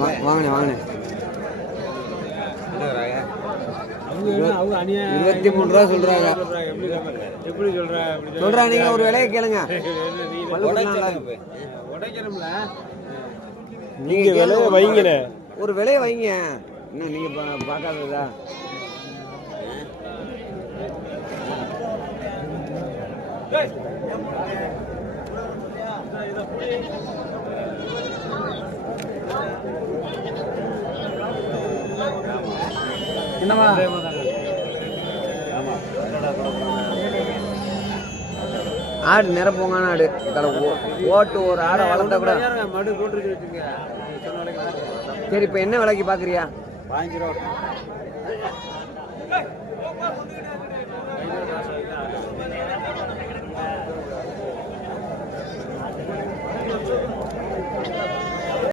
வாங்கினேன் வாங்கினேன் 23 ரூபா சொல்றாங்க. சொல்றாங்க நீங்க ஒரு விலையை கேளுங்க. நீங்க விலையை வைங்க, ஒரு விலையை வைங்க. இன்னும் நீங்க பார்க்காததா? என்னமா ஆடு நிரப்போங்க. ஆடு ஓட்டு ஒரு ஆடை வளர்த்தா கூட மடு போட்டு. சரி, இப்ப என்ன விலைக்கு பாக்குறியா? 15 ரூபா.